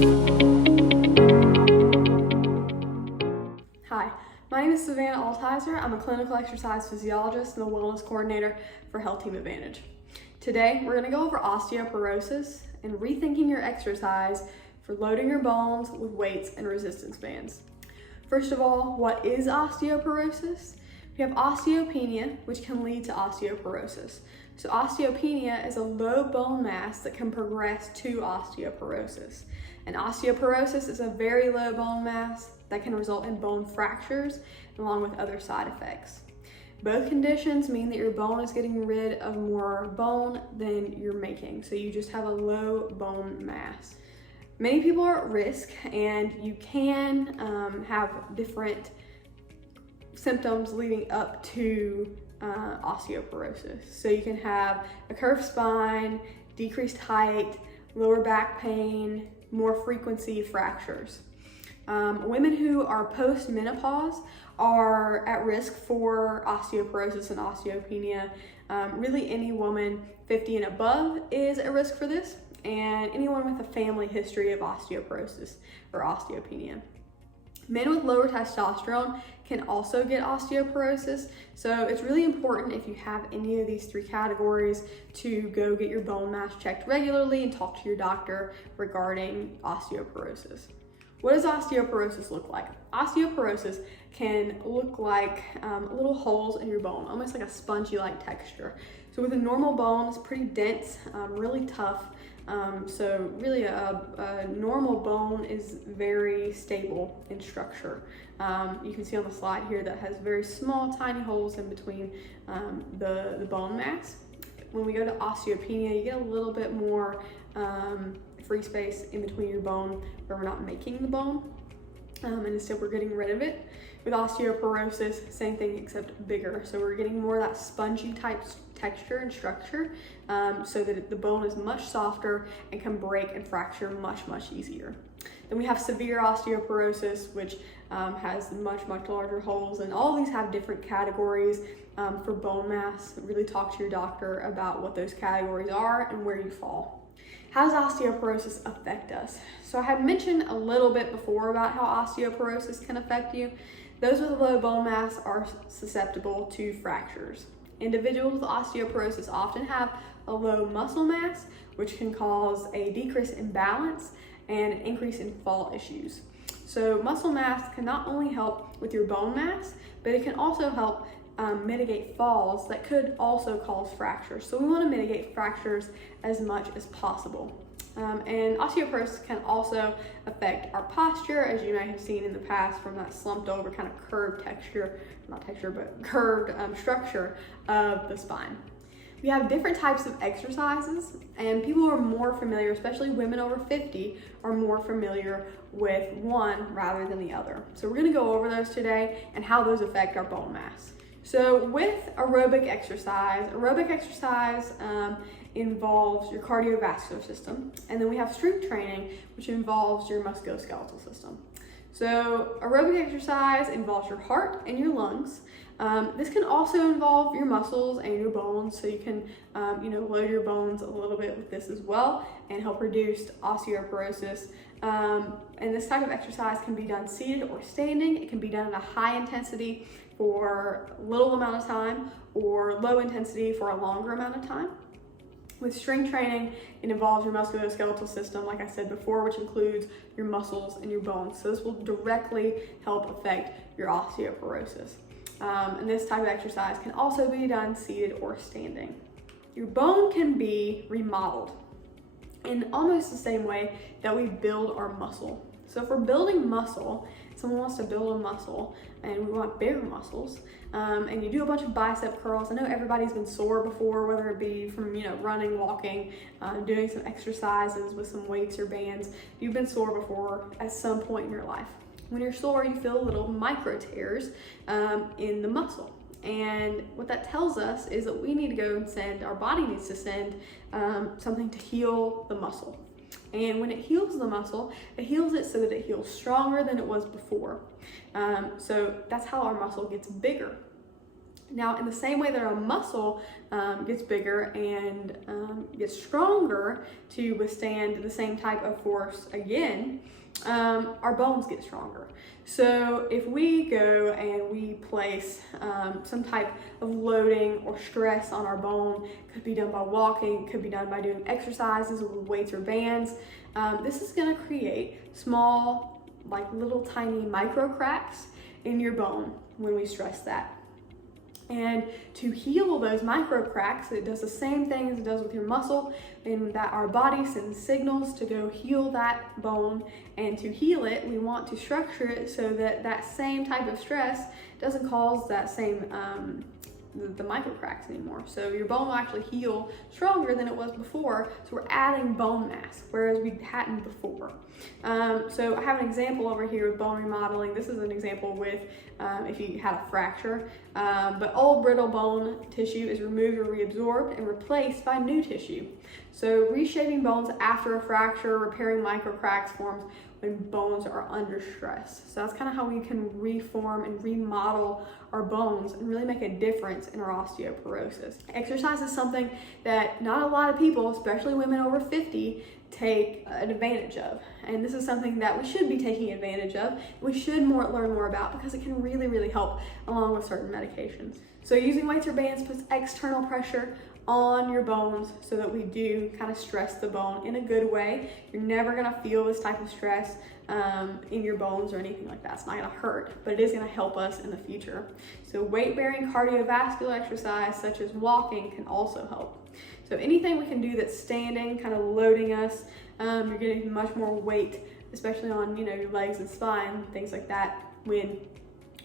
Hi, my name is Savanna. I'm a clinical exercise physiologist and the wellness coordinator for HealthTeam Advantage. Today, we're going to go over osteoporosis and rethinking your exercise for loading your bones with weights and resistance bands. First of all, what is osteoporosis? We have osteopenia, which can lead to osteoporosis. So osteopenia is a low bone mass that can progress to osteoporosis. And osteoporosis is a very low bone mass that can result in bone fractures along with other side effects. Both conditions mean that your bone is getting rid of more bone than you're making, so you just have a low bone mass. Many people are at risk, and you can have different symptoms leading up to osteoporosis. So you can have a curved spine, decreased height, lower back pain, more frequency fractures. Women who are post-menopause are at risk for osteoporosis and osteopenia. Really any woman 50 and above is at risk for this, and anyone with a family history of osteoporosis or osteopenia. Men with lower testosterone can also get osteoporosis, so it's really important if you have any of these three categories to go get your bone mass checked regularly and talk to your doctor regarding osteoporosis. What does osteoporosis look like? Osteoporosis can look like little holes in your bone, almost like a spongy-like texture. So with a normal bone, it's pretty dense, really tough. So really a normal bone is very stable in structure. You can see on the slide here that has very small, tiny holes in between the bone mass. When we go to osteopenia, you get a little bit more free space in between your bone where we're not making the bone, and instead we're getting rid of it. With osteoporosis, same thing except bigger. So we're getting more of that spongy type texture and structure, so that the bone is much softer and can break and fracture much easier. Then we have severe osteoporosis, which has much larger holes, and all of these have different categories for bone mass. Really talk to your doctor about what those categories are and where you fall. How does osteoporosis affect us? So I had mentioned a little bit before about how osteoporosis can affect you. Those with a low bone mass are susceptible to fractures. Individuals with osteoporosis often have a low muscle mass, which can cause a decrease in balance and an increase in fall issues. So muscle mass can not only help with your bone mass, but it can also help mitigate falls that could also cause fractures. So we want to mitigate fractures as much as possible. And osteoporosis can also affect our posture, as you may have seen in the past from that slumped over kind of curved curved structure of the spine. We have different types of exercises, and people are more familiar, especially women over 50, are more familiar with one rather than the other. So we're going to go over those today and how those affect our bone mass. So with aerobic exercise involves your cardiovascular system, and then we have strength training, which involves your musculoskeletal system. So aerobic exercise involves your heart and your lungs. This can also involve your muscles and your bones, so you can load your bones a little bit with this as well and help reduce osteoporosis. And this type of exercise can be done seated or standing. It can be done at a high intensity for a little amount of time or low intensity for a longer amount of time. With strength training, it involves your musculoskeletal system, like I said before, which includes your muscles and your bones. So this will directly help affect your osteoporosis. And this type of exercise can also be done seated or standing. Your bone can be remodeled in almost the same way that we build our muscle. So if we're building muscle, someone wants to build a muscle and we want bigger muscles, and you do a bunch of bicep curls. I know everybody's been sore before, whether it be from running, walking, doing some exercises with some weights or bands. You've been sore before at some point in your life. When you're sore, you feel little micro tears in the muscle. And what that tells us is that we need to go and our body needs to send something to heal the muscle. And when it heals the muscle, it heals it so that it heals stronger than it was before. So that's how our muscle gets bigger. Now, in the same way that our muscle gets bigger and gets stronger to withstand the same type of force again, our bones get stronger. So if we go and we place some type of loading or stress on our bone, could be done by walking, could be done by doing exercises with weights or bands, this is going to create small, like little tiny micro cracks in your bone when we stress that. And to heal those micro cracks, it does the same thing as it does with your muscle, in that our body sends signals to go heal that bone. And to heal it, we want to structure it so that that same type of stress doesn't cause that same the micro cracks anymore. So your bone will actually heal stronger than it was before. So we're adding bone mass, whereas we hadn't before. So I have an example over here with bone remodeling. This is an example with if you had a fracture, but old brittle bone tissue is removed or reabsorbed and replaced by new tissue. So reshaping bones after a fracture, repairing micro cracks forms when bones are under stress. So that's kind of how we can reform and remodel our bones and really make a difference in our osteoporosis. Exercise is something that not a lot of people, especially women over 50, take an advantage of. And this is something that we should be taking advantage of. We should learn more about, because it can really, really help along with certain medications. So using weights or bands puts external pressure on your bones so that we do kind of stress the bone in a good way. You're never gonna feel this type of stress in your bones or anything like that. It's not gonna hurt, but it is gonna help us in the future. So weight-bearing cardiovascular exercise such as walking can also help. So anything we can do that's standing, kind of loading us, you're getting much more weight, especially on your legs and spine, things like that, when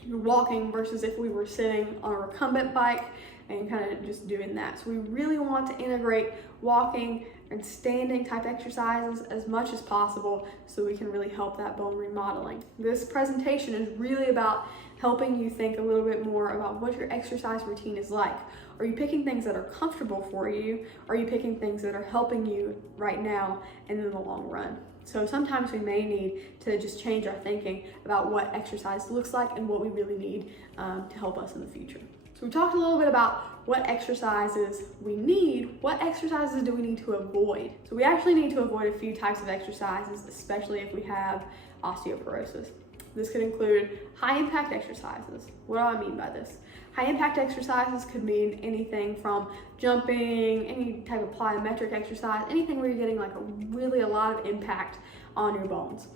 you're walking versus if we were sitting on a recumbent bike and kind of just doing that. So we really want to integrate walking and standing type exercises as much as possible so we can really help that bone remodeling. This presentation is really about helping you think a little bit more about what your exercise routine is like. Are you picking things that are comfortable for you? Are you picking things that are helping you right now and in the long run? So sometimes we may need to just change our thinking about what exercise looks like and what we really need to help us in the future. So we talked a little bit about what exercises we need. What exercises do we need to avoid? So we actually need to avoid a few types of exercises, especially if we have osteoporosis. This could include high impact exercises. What do I mean by this? High impact exercises could mean anything from jumping, any type of plyometric exercise, anything where you're getting like a lot of impact on your bones.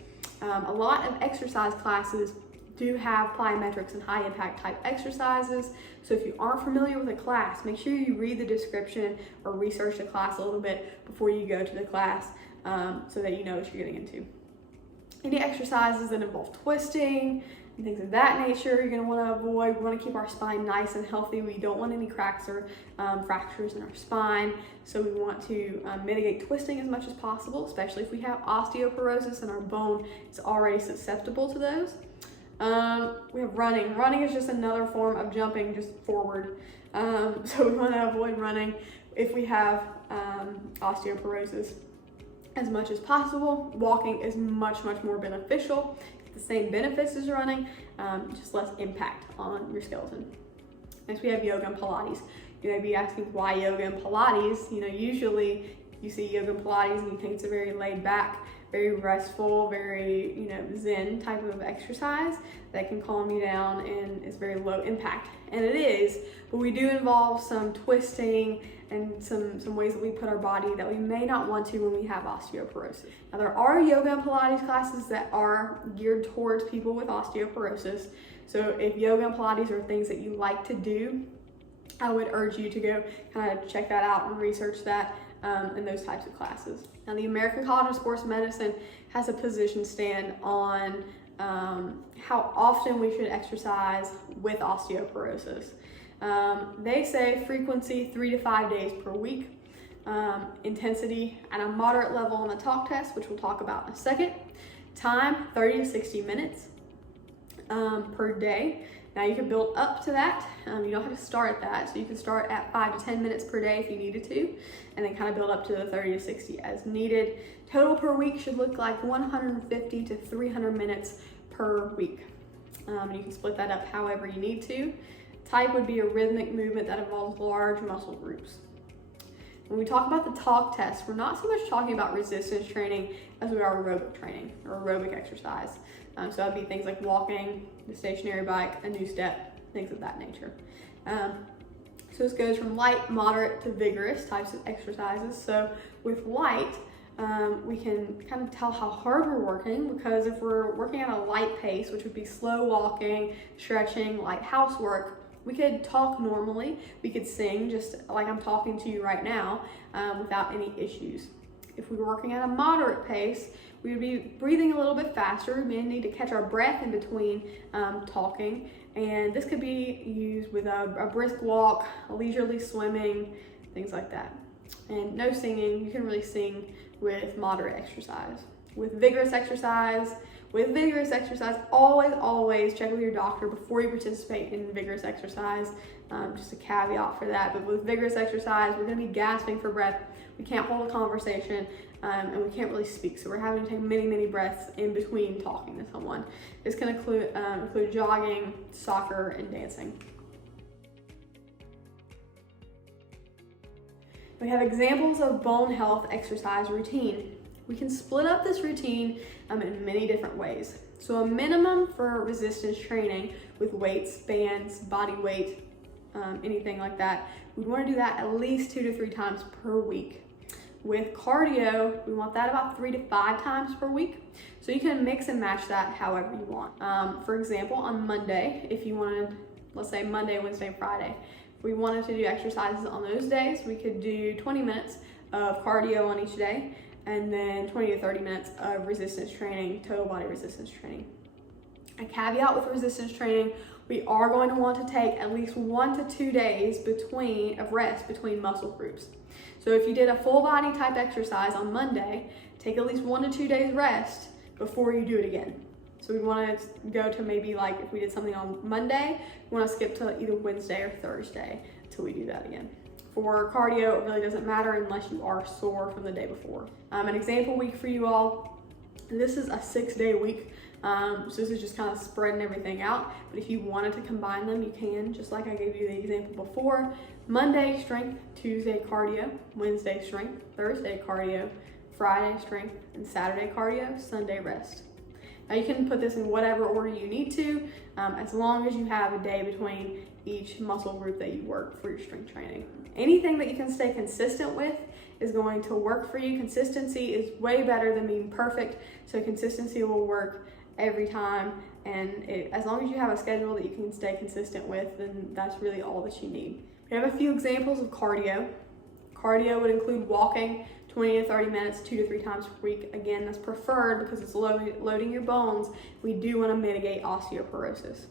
A lot of exercise classes do have plyometrics and high impact type exercises. So if you aren't familiar with a class, make sure you read the description or research the class a little bit before you go to the class so that you know what you're getting into. Any exercises that involve twisting and things of that nature, you're going to want to avoid. We want to keep our spine nice and healthy. We don't want any cracks or fractures in our spine. So we want to mitigate twisting as much as possible, especially if we have osteoporosis and our bone is already susceptible to those. We have running. Running is just another form of jumping just forward. So we want to avoid running if we have osteoporosis as much as possible. Walking is much more beneficial. The same benefits as running, just less impact on your skeleton. Next we have yoga and Pilates. You may be asking why yoga and Pilates. Usually you see yoga and Pilates and you think it's a very laid back, very restful, very zen type of exercise that can calm you down and is very low impact. And it is, but we do involve some twisting and some ways that we put our body that we may not want to when we have osteoporosis. Now there are yoga and Pilates classes that are geared towards people with osteoporosis. So if yoga and Pilates are things that you like to do, I would urge you to go kind of check that out and research that in those types of classes. Now the American College of Sports Medicine has a position stand on how often we should exercise with osteoporosis. They say frequency 3 to 5 days per week, intensity at a moderate level on the talk test, which we'll talk about in a second, time 30 to 60 minutes per day. Now you can build up to that. You don't have to start at that. So you can start at 5 to 10 minutes per day if you needed to, and then kind of build up to the 30 to 60 as needed. Total per week should look like 150 to 300 minutes per week. And you can split that up however you need to. Type would be a rhythmic movement that involves large muscle groups. When we talk about the talk test, we're not so much talking about resistance training as we are aerobic training or aerobic exercise. So that'd be things like walking, the stationary bike, a new step, things of that nature. So this goes from light, moderate to vigorous types of exercises. So with light, we can kind of tell how hard we're working, because if we're working at a light pace, which would be slow walking, stretching, light housework, we could talk normally, we could sing just like I'm talking to you right now without any issues. If we were working at a moderate pace, we would be breathing a little bit faster. We may need to catch our breath in between talking, and this could be used with a brisk walk, a leisurely swimming, things like that. And no singing, you can really sing with moderate exercise. With vigorous exercise, always check with your doctor before you participate in vigorous exercise. Just a caveat for that. But with vigorous exercise, we're going to be gasping for breath. We can't hold a conversation, and we can't really speak. So we're having to take many breaths in between talking to someone. This can include jogging, soccer, and dancing. We have examples of bone health exercise routine. We can split up this routine in many different ways. So a minimum for resistance training with weights, bands, body weight, anything like that, we want to do that at least 2 to 3 times per week. With cardio, we want that about 3 to 5 times per week. So you can mix and match that however you want. For example, on Monday, if you wanted, let's say Monday, Wednesday, Friday, if we wanted to do exercises on those days, we could do 20 minutes of cardio on each day, and then 20 to 30 minutes of resistance training, total body resistance training. A caveat with resistance training, we are going to want to take at least 1 to 2 days of rest between muscle groups. So if you did a full body type exercise on Monday, take at least 1 to 2 days rest before you do it again. So we want to go to maybe, like if we did something on Monday, we want to skip to either Wednesday or Thursday until we do that again. For cardio, it really doesn't matter unless you are sore from the day before. An example week for you all, this is a 6-day week. So this is just kind of spreading everything out. But if you wanted to combine them, you can, just like I gave you the example before. Monday, strength, Tuesday, cardio, Wednesday, strength, Thursday, cardio, Friday, strength, and Saturday, cardio, Sunday, rest. Now you can put this in whatever order you need to, as long as you have a day between each muscle group that you work for your strength training. Anything that you can stay consistent with is going to work for you. Consistency is way better than being perfect, so consistency will work every time, and as long as you have a schedule that you can stay consistent with, then that's really all that you need. We have a few examples of cardio. Cardio would include walking 20 to 30 minutes, 2 to 3 times per week. Again, that's preferred because it's loading your bones. We do want to mitigate osteoporosis.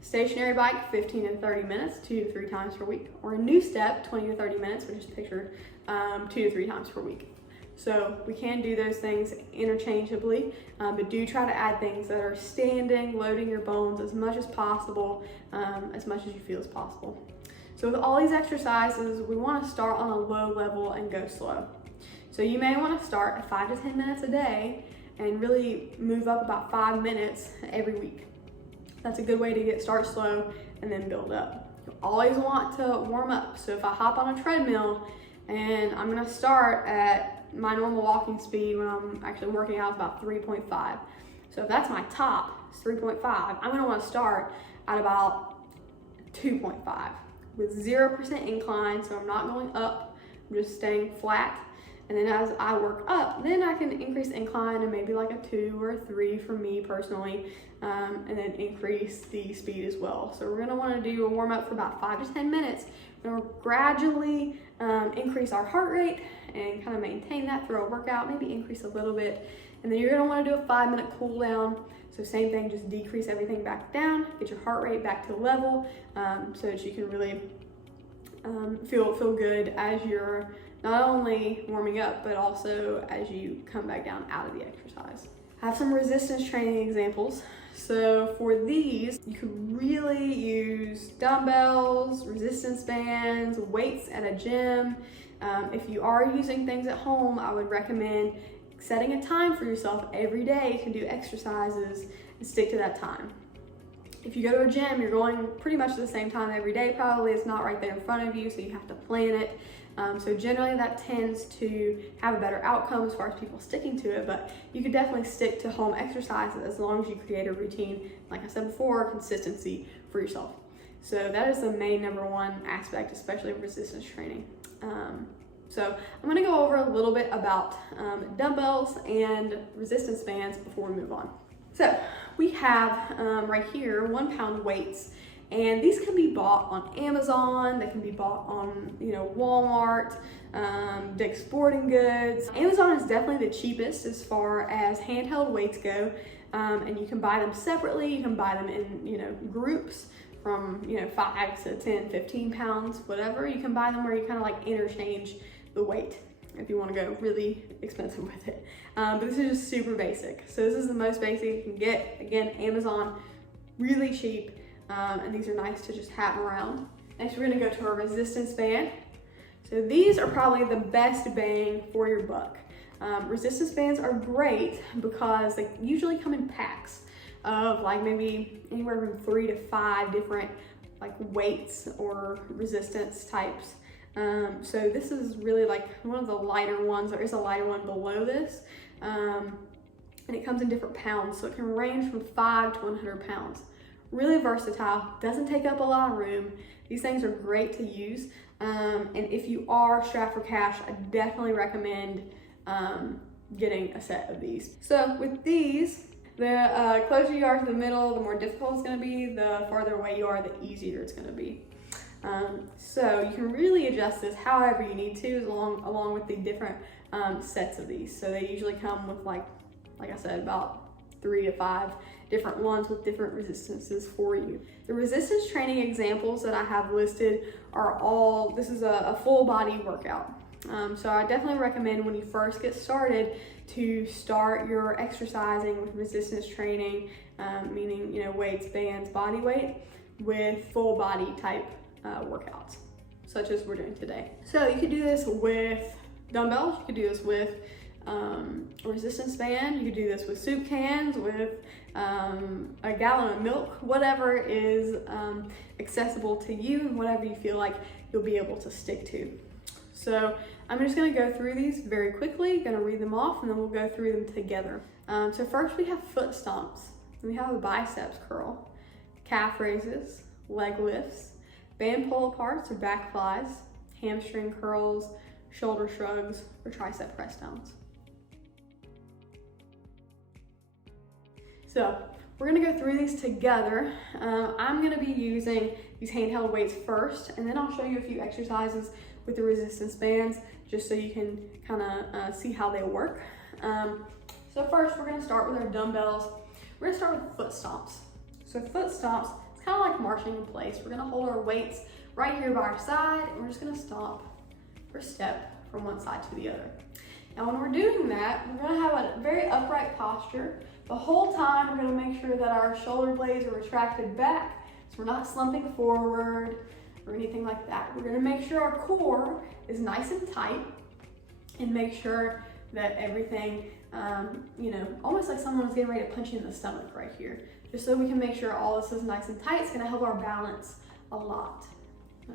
Stationary bike, 15 to 30 minutes, 2 to 3 times per week. Or a new step, 20 to 30 minutes, which is pictured 2 to 3 times per week. So we can do those things interchangeably, but do try to add things that are standing, loading your bones as much as possible, as much as you feel as possible. So with all these exercises, we want to start on a low level and go slow. So you may want to start at 5 to 10 minutes a day and really move up about 5 minutes every week. That's a good way to start slow and then build up. You always want to warm up. So if I hop on a treadmill and I'm going to start at my normal walking speed when I'm actually working out is about 3.5. So if that's my top, it's 3.5, I'm going to want to start at about 2.5 with 0% incline. So I'm not going up, I'm just staying flat. And then as I work up, then I can increase incline to maybe like a 2 or a 3 for me personally, and then increase the speed as well. So we're gonna wanna do a warm up for about 5 to 10 minutes. And we'll gradually increase our heart rate and kind of maintain that through our workout, maybe increase a little bit. And then you're gonna wanna do a 5-minute cool down. So same thing, just decrease everything back down, get your heart rate back to level, so that you can really feel good as you're not only warming up, but also as you come back down out of the exercise. I have some resistance training examples. So for these, you could really use dumbbells, resistance bands, weights at a gym. If you are using things at home, I would recommend setting a time for yourself every day to do exercises and stick to that time. If you go to a gym, you're going pretty much at the same time every day probably. It's not right there in front of you, so you have to plan it. So generally that tends to have a better outcome as far as people sticking to it, but you could definitely stick to home exercises as long as you create a routine, like I said before, consistency for yourself. So that is the main number one aspect, especially of resistance training. So I'm gonna go over a little bit about dumbbells and resistance bands before we move on. So we have right here 1 pound weights, and these can be bought on Amazon. They can be bought on, Walmart, Dick's Sporting Goods. Amazon is definitely the cheapest as far as handheld weights go, and you can buy them separately. You can buy them in, groups from, 5 to 10, 15 pounds, whatever. You can buy them where you kind of like interchange the weight if you want to go really expensive with it. But this is just super basic. So this is the most basic you can get. Again, Amazon, really cheap. And these are nice to just have around. Next, we're gonna go to our resistance band. So these are probably the best bang for your buck. Resistance bands are great because they usually come in packs of like maybe anywhere from 3 to 5 different like weights or resistance types. So this is really like one of the lighter ones. There is a lighter one below this. And it comes in different pounds. So it can range from 5 to 100 pounds. Really versatile, doesn't take up a lot of room. These things are great to use. And if you are strapped for cash, I definitely recommend getting a set of these. So with these, the closer you are to the middle, the more difficult it's gonna be. The farther away you are, the easier it's gonna be. So you can really adjust this however you need to, along with the different sets of these. So they usually come with like I said, about 3 to 5 different ones with different resistances for you. The resistance training examples that I have listed are all, this is a full body workout. So I definitely recommend when you first get started to start your exercising with resistance training, meaning, weights, bands, body weight, with full body type workouts, such as we're doing today. So you could do this with dumbbells, you could do this with a resistance band, you could do this with soup cans, with a gallon of milk, whatever is accessible to you and whatever you feel like you'll be able to stick to. So I'm just gonna go through these very quickly, gonna read them off, and then we'll go through them together. So first we have foot stomps, we have a biceps curl, calf raises, leg lifts, band pull aparts or back flies, hamstring curls, shoulder shrugs, or tricep press downs. So we're gonna go through these together. I'm gonna be using these handheld weights first, and then I'll show you a few exercises with the resistance bands, just so you can kind of see how they work. So first, we're gonna start with our dumbbells. We're gonna start with foot stomps. So foot stomps, it's kind of like marching in place. We're gonna hold our weights right here by our side, and we're just gonna stomp or step from one side to the other. Now when we're doing that, we're gonna have a very upright posture. The whole time, we're gonna make sure that our shoulder blades are retracted back, so we're not slumping forward or anything like that. We're gonna make sure our core is nice and tight, and make sure that everything, almost like someone's getting ready to punch you in the stomach right here. Just so we can make sure all this is nice and tight. It's gonna help our balance a lot,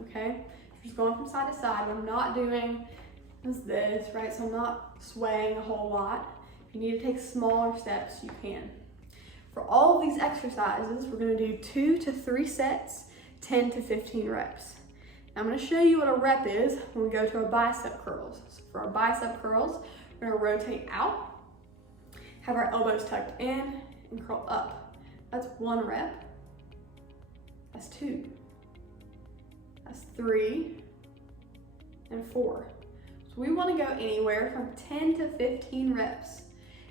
okay? Just going from side to side. What I'm not doing is this, right? So I'm not swaying a whole lot. If you need to take smaller steps, you can. For all of these exercises, we're gonna do 2 to 3 sets, 10 to 15 reps. Now I'm gonna show you what a rep is when we go to our bicep curls. So for our bicep curls, we're gonna rotate out, have our elbows tucked in, and curl up. That's 1 rep. That's 2. That's 3 and 4. So we want to go anywhere from 10 to 15 reps.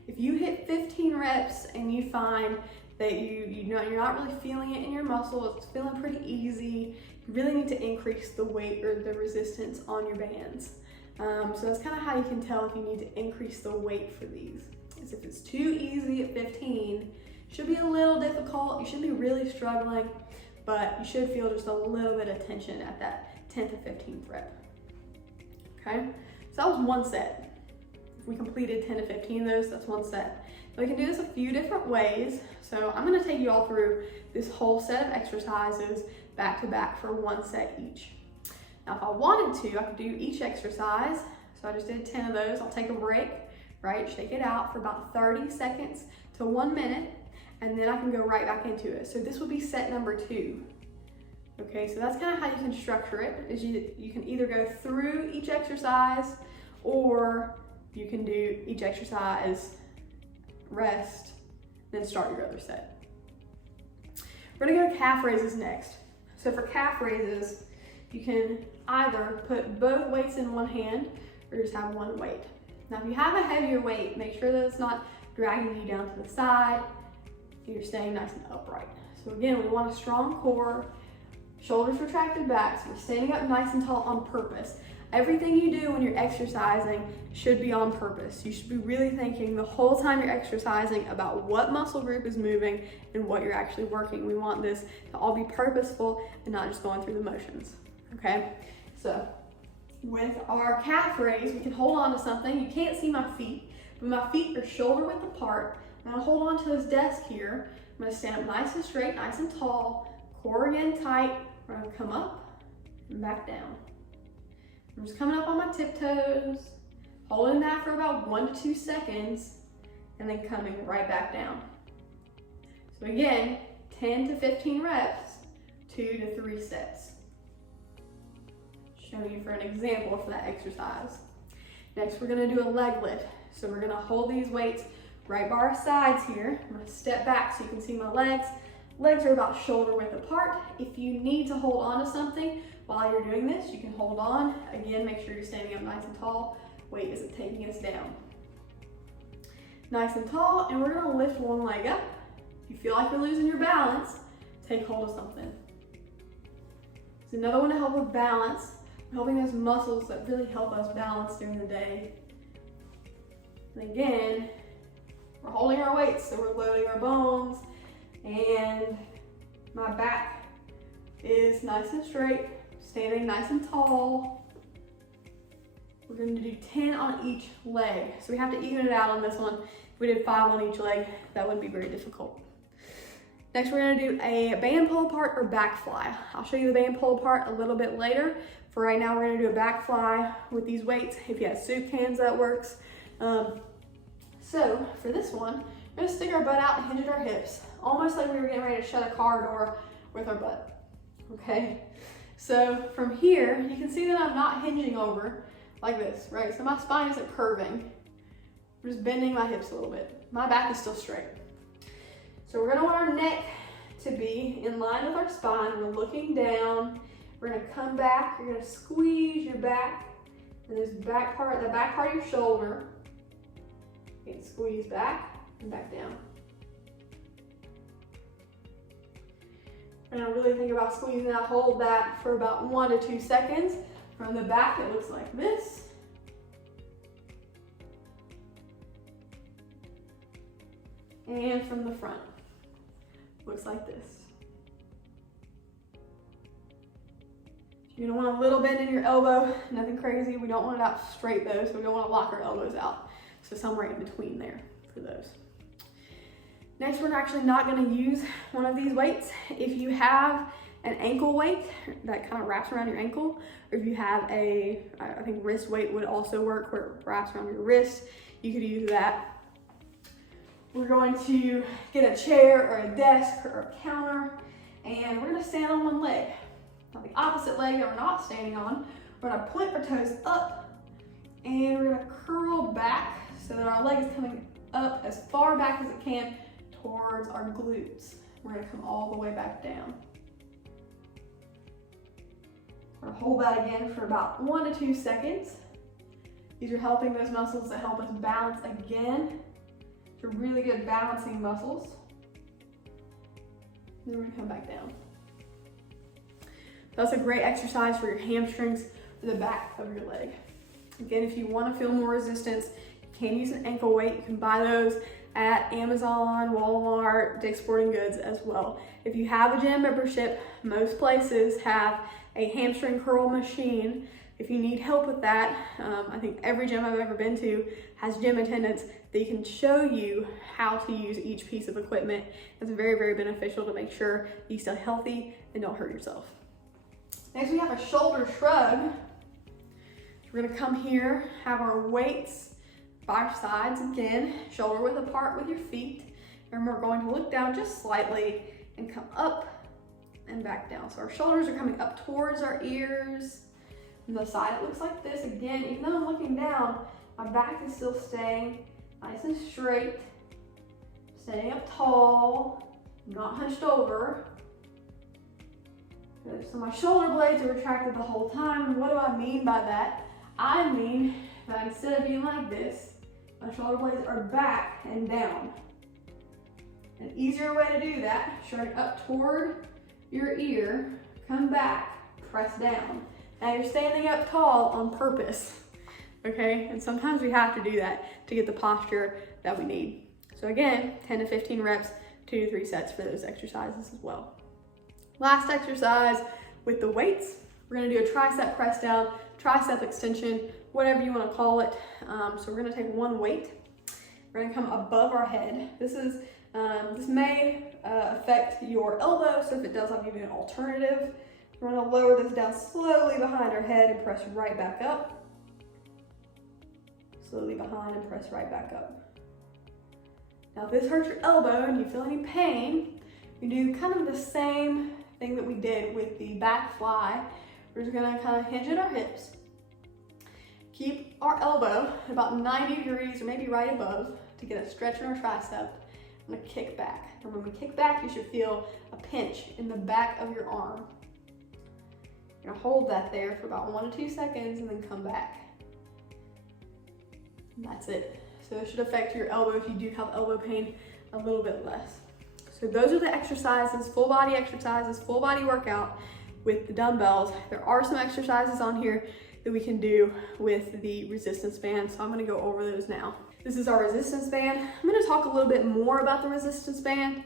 If you hit 15 reps and you find that you're not really feeling it in your muscle, it's feeling pretty easy, you really need to increase the weight or the resistance on your bands. So that's kind of how you can tell if you need to increase the weight for these. Is if it's too easy at 15, it should be a little difficult, you shouldn't be really struggling, but you should feel just a little bit of tension at that 10th to 15th rep. Okay, so that was 1 set. we completed 10 to 15 of those, that's one set. We can do this a few different ways. So I'm gonna take you all through this whole set of exercises back to back for one set each. Now, if I wanted to, I could do each exercise. So I just did 10 of those. I'll take a break, right? Shake it out for about 30 seconds to 1 minute, and then I can go right back into it. So this would be set number 2. Okay, so that's kind of how you can structure it, is you can either go through each exercise, or you can do each exercise, rest, then start your other set. We're gonna go calf raises next. So for calf raises, you can either put both weights in one hand or just have one weight. Now, if you have a heavier weight, make sure that it's not dragging you down to the side, and you're staying nice and upright. So again, we want a strong core, shoulders retracted back, so we're standing up nice and tall on purpose. Everything you do when you're exercising should be on purpose. You should be really thinking the whole time you're exercising about what muscle group is moving and what you're actually working. We want this to all be purposeful and not just going through the motions, okay? So with our calf raise, we can hold on to something. You can't see my feet, but my feet are shoulder width apart. I'm gonna hold on to this desk here. I'm gonna stand up nice and straight, nice and tall, core again tight. We're gonna come up and back down. I'm just coming up on my tiptoes, holding that for about 1 to 2 seconds, and then coming right back down. So again, 10 to 15 reps, 2 to 3 sets. Showing you for an example for that exercise. Next, we're gonna do a leg lift. So we're gonna hold these weights right by our sides here. I'm gonna step back so you can see my legs. Legs are about shoulder width apart. If you need to hold on to something while you're doing this, you can hold on. Again, make sure you're standing up nice and tall. Weight isn't taking us down. Nice and tall, and we're gonna lift one leg up. If you feel like you're losing your balance, take hold of something. It's another one to help with balance. We're helping those muscles that really help us balance during the day. And again, we're holding our weights, so we're loading our bones, and my back is nice and straight, standing nice and tall. We're going to do 10 on each leg. So we have to even it out on this one. If we did 5 on each leg, that wouldn't be very difficult. Next, we're going to do a band pull apart or back fly. I'll show you the band pull apart a little bit later. For right now, we're going to do a back fly with these weights. If you have soup cans, that works. So for this one, we're going to stick our butt out and hinge at our hips, almost like we were getting ready to shut a car door with our butt. Okay, so from here, you can see that I'm not hinging over like this, right? So my spine isn't curving. I'm just bending my hips a little bit. My back is still straight. So we're gonna want our neck to be in line with our spine. We're looking down. We're gonna come back. You're gonna squeeze your back, and this back part, the back part of your shoulder, you can squeeze back and back down. And I really think about squeezing that, hold that for about 1 to 2 seconds. From the back, it looks like this. And from the front, looks like this. You're gonna want a little bend in your elbow, nothing crazy. We don't want it out straight though, so we don't want to lock our elbows out. So somewhere in between there for those. Next, we're actually not gonna use one of these weights. If you have an ankle weight that kind of wraps around your ankle, or if you have a, I think wrist weight would also work where it wraps around your wrist, you could use that. We're going to get a chair or a desk or a counter, and we're gonna stand on one leg. Now the opposite leg that we're not standing on, we're gonna point our toes up, and we're gonna curl back so that our leg is coming up as far back as it can towards our glutes. We're gonna come all the way back down. We're gonna hold that again for about 1 to 2 seconds. These are helping those muscles that help us balance again. They're really good balancing muscles. Then we're gonna come back down. That's a great exercise for your hamstrings or the back of your leg. Again, if you wanna feel more resistance, you can use an ankle weight. You can buy those at Amazon, Walmart, Dick's Sporting Goods as well. If you have a gym membership, most places have a hamstring curl machine if you need help with that, I think every gym I've ever been to has gym attendants that can show you how to use each piece of equipment. It's very, very beneficial to make sure you stay healthy and don't hurt yourself. Next, we have a shoulder shrug. We're gonna come here, have our weights by our sides again, shoulder width apart with your feet. And we're going to look down just slightly and come up and back down. So our shoulders are coming up towards our ears. On the side, it looks like this. Again, even though I'm looking down, my back is still staying nice and straight, standing up tall, not hunched over. Good. So my shoulder blades are retracted the whole time. And what do I mean by that? I mean that instead of being like this, my shoulder blades are back and down. An easier way to do that, straight up toward your ear, come back, press down. Now you're standing up tall on purpose, okay? And sometimes we have to do that to get the posture that we need. So again, 10 to 15 reps, 2 to 3 sets for those exercises as well. Last exercise with the weights, we're gonna do a tricep press down, tricep extension, whatever you wanna call it. So we're gonna take one weight. We're gonna come above our head. This may affect your elbow, so if it does, I'll give you an alternative. We're gonna lower this down slowly behind our head and press right back up. Slowly behind and press right back up. Now if this hurts your elbow and you feel any pain, we do kind of the same thing that we did with the back fly. We're just gonna kind of hinge at our hips. Keep our elbow about 90 degrees or maybe right above to get a stretch in our tricep. I'm gonna kick back. And when we kick back, you should feel a pinch in the back of your arm. You're gonna hold that there for about 1 to 2 seconds and then come back. And that's it. So it should affect your elbow if you do have elbow pain a little bit less. So those are the exercises, full body exercises, full body workout with the dumbbells. There are some exercises on here that we can do with the resistance band, so I'm gonna go over those now. This is our resistance band. I'm gonna talk a little bit more about the resistance band.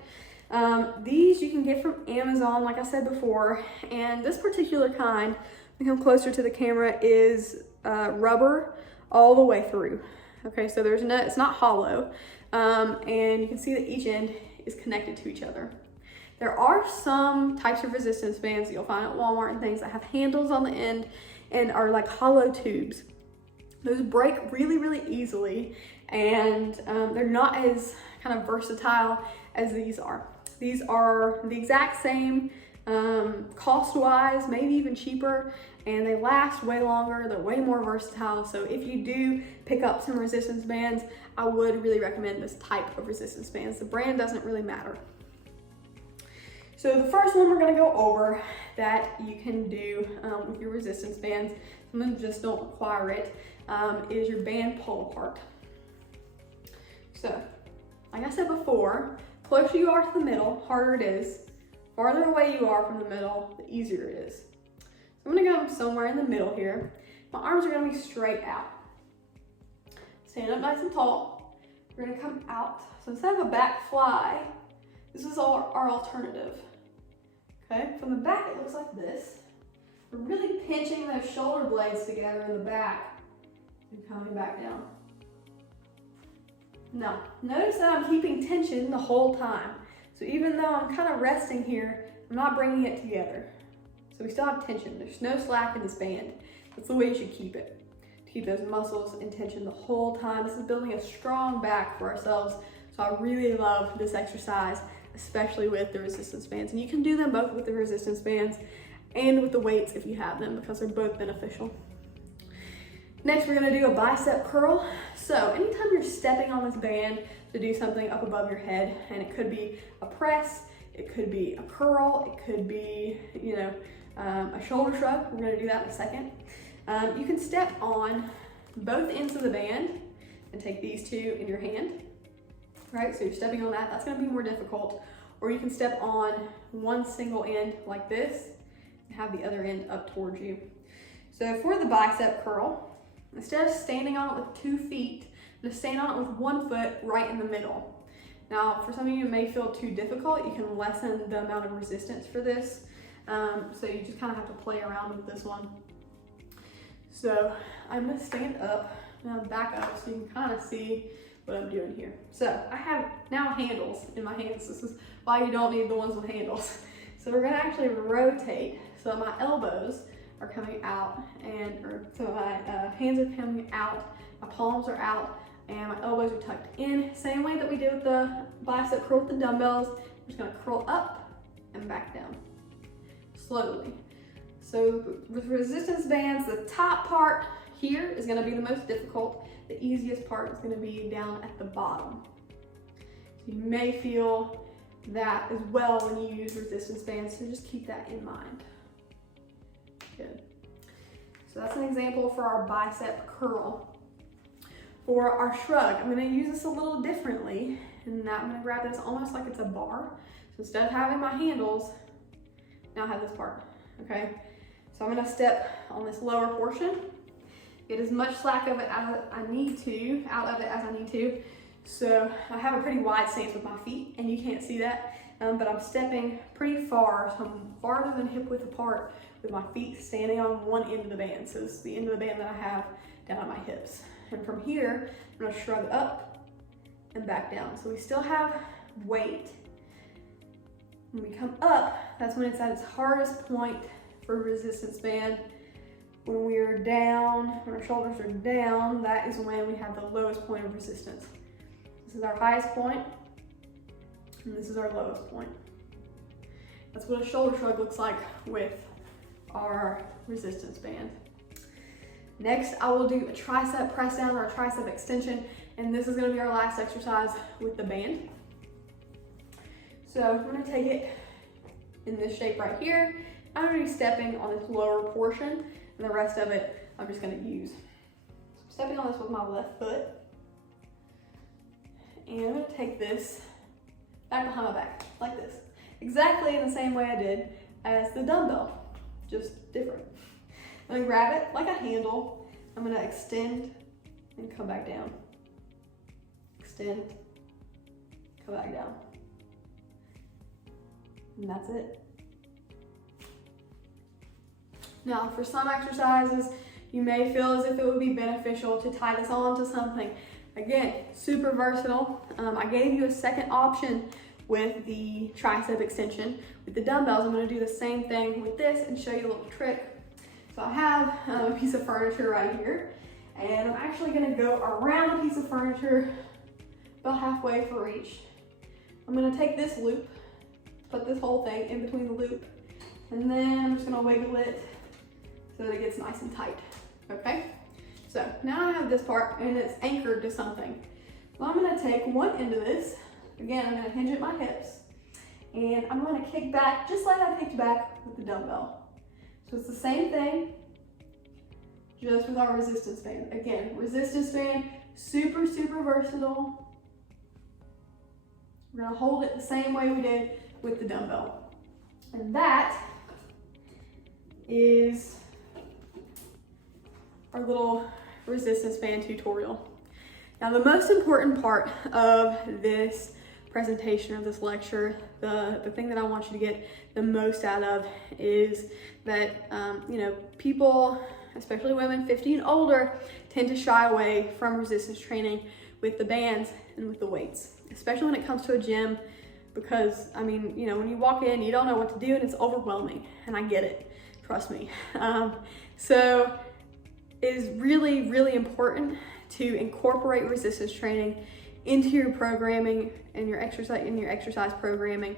These you can get from Amazon, like I said before, and this particular kind, let me come closer to the camera, is rubber all the way through. Okay, so it's not hollow, and you can see that each end is connected to each other. There are some types of resistance bands that you'll find at Walmart and things that have handles on the end and are like hollow tubes. Those break really, really easily, and they're not as kind of versatile as these are. These are the exact same cost-wise, maybe even cheaper, and they last way longer. They're way more versatile. So if you do pick up some resistance bands, I would really recommend this type of resistance bands. The brand doesn't really matter. So the first one we're gonna go over that you can do with your resistance bands, some of them just don't require it, is your band pull apart. So, like I said before, closer you are to the middle, harder it is. Farther away you are from the middle, the easier it is. So I'm gonna go somewhere in the middle here. My arms are gonna be straight out. Stand up nice and tall. We're gonna come out. So instead of a back fly, this is our alternative. Okay, from the back it looks like this. We're really pinching those shoulder blades together in the back and coming back down. Now, notice that I'm keeping tension the whole time. So even though I'm kind of resting here, I'm not bringing it together. So we still have tension. There's no slack in this band. That's the way you should keep it. To keep those muscles in tension the whole time. This is building a strong back for ourselves. So I really love this exercise, especially with the resistance bands. And you can do them both with the resistance bands and with the weights if you have them, because they're both beneficial. Next, we're gonna do a bicep curl. So anytime you're stepping on this band to do something up above your head, and it could be a press, it could be a curl, it could be, a shoulder shrug. We're gonna do that in a second. You can step on both ends of the band and take these two in your hand, right? So you're stepping on that, that's gonna be more difficult. Or you can step on one single end like this and have the other end up towards you. So for the bicep curl, instead of standing on it with 2 feet, I'm gonna stand on it with 1 foot right in the middle. Now, for some of you, it may feel too difficult. You can lessen the amount of resistance for this. So you just kind of have to play around with this one. So I'm gonna stand up, now back up so you can kind of see what I'm doing here. So I have now handles in my hands. This is why you don't need the ones with handles. So we're gonna actually rotate so my elbows are coming out, so my hands are coming out, my palms are out, and my elbows are tucked in. Same way that we did with the bicep curl with the dumbbells. I'm just gonna curl up and back down, slowly. So with resistance bands, the top part here is gonna be the most difficult. The easiest part is gonna be down at the bottom. So you may feel that as well when you use resistance bands, so just keep that in mind. Good. So that's an example for our bicep curl. For our shrug, I'm gonna use this a little differently, and that I'm gonna grab this almost like it's a bar. So instead of having my handles, now I have this part, okay? So I'm gonna step on this lower portion, get as much slack of it as I need to, out of it as I need to. So I have a pretty wide stance with my feet, and you can't see that, but I'm stepping pretty far, so I'm farther than hip width apart with my feet standing on one end of the band. So this is the end of the band that I have down at my hips. And from here, I'm gonna shrug up and back down. So we still have weight. When we come up, that's when it's at its hardest point for resistance band. When we are down, when our shoulders are down, that is when we have the lowest point of resistance. This is our highest point, and this is our lowest point. That's what a shoulder shrug looks like with our resistance band. Next, I will do a tricep press down or a tricep extension, and this is gonna be our last exercise with the band. So I'm gonna take it in this shape right here. I'm gonna be stepping on this lower portion, and the rest of it I'm just gonna use. So I'm stepping on this with my left foot, and I'm gonna take this back behind my back, like this. Exactly in the same way I did as the dumbbell, just different. I'm gonna grab it like a handle. I'm gonna extend and come back down. Extend, come back down. And that's it. Now, for some exercises, you may feel as if it would be beneficial to tie this on to something. Again, super versatile. I gave you a second option with the tricep extension. With the dumbbells, I'm gonna do the same thing with this and show you a little trick. So I have a piece of furniture right here, and I'm actually gonna go around the piece of furniture about halfway for each. I'm gonna take this loop, put this whole thing in between the loop, and then I'm just gonna wiggle it so that it gets nice and tight, okay? So now I have this part and it's anchored to something. So I'm gonna take one end of this, again, I'm gonna hinge at my hips, and I'm gonna kick back just like I kicked back with the dumbbell. So it's the same thing, just with our resistance band. Again, resistance band, super, super versatile. We're gonna hold it the same way we did with the dumbbell. And that is our little resistance band tutorial. Now, the most important part of this presentation or this lecture, the thing that I want you to get the most out of is that, people, especially women 50 and older, tend to shy away from resistance training with the bands and with the weights, especially when it comes to a gym, because, when you walk in, you don't know what to do and it's overwhelming, and I get it, trust me. So it is really, really important to incorporate resistance training into your programming and your exercise programming.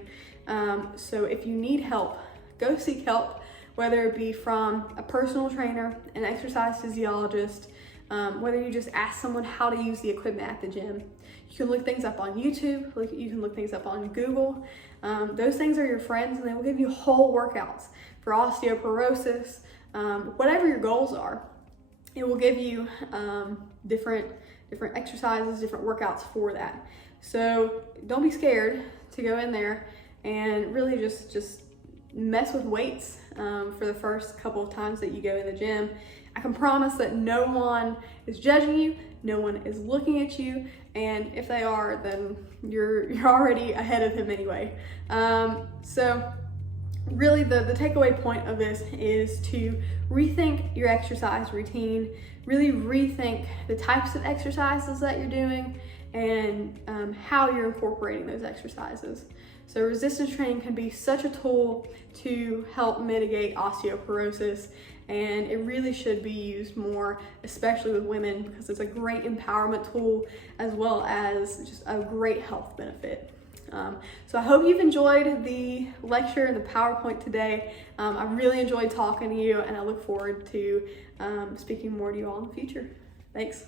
So if you need help, go seek help, whether it be from a personal trainer, an exercise physiologist, whether you just ask someone how to use the equipment at the gym. You can look things up on YouTube, you can look things up on Google. Those things are your friends, and they will give you whole workouts for osteoporosis, whatever your goals are. It will give you different exercises, different workouts for that. So don't be scared to go in there and really just mess with weights for the first couple of times that you go in the gym. I can promise that no one is judging you, no one is looking at you, and if they are, then you're already ahead of them anyway. So really the takeaway point of this is to rethink your exercise routine, really rethink the types of exercises that you're doing and how you're incorporating those exercises. So resistance training can be such a tool to help mitigate osteoporosis, and it really should be used more, especially with women, because it's a great empowerment tool as well as just a great health benefit. So I hope you've enjoyed the lecture and the PowerPoint today. I really enjoyed talking to you, and I look forward to speaking more to you all in the future. Thanks.